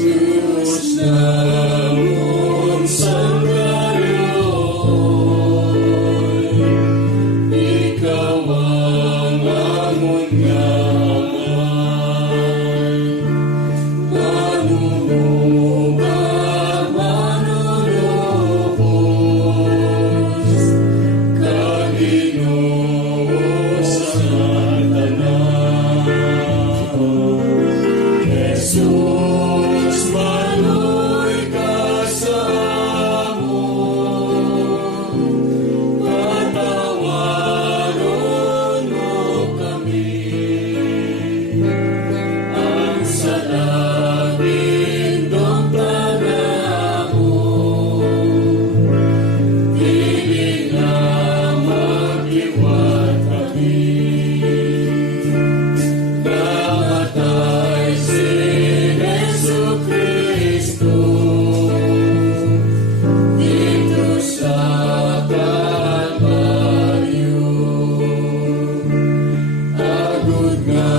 Diyos namon sangkaroy, Ikaw ang amon nga amay. Manunubag, manunubos, Kaginoo sa tanan. Jesus, manoy ka sa amon, patawaron mo kami. Ang salabindong panahon, dili na mag-iwat kami. Namatay si Jesucristo dito sa Kalbaryo. Agud nga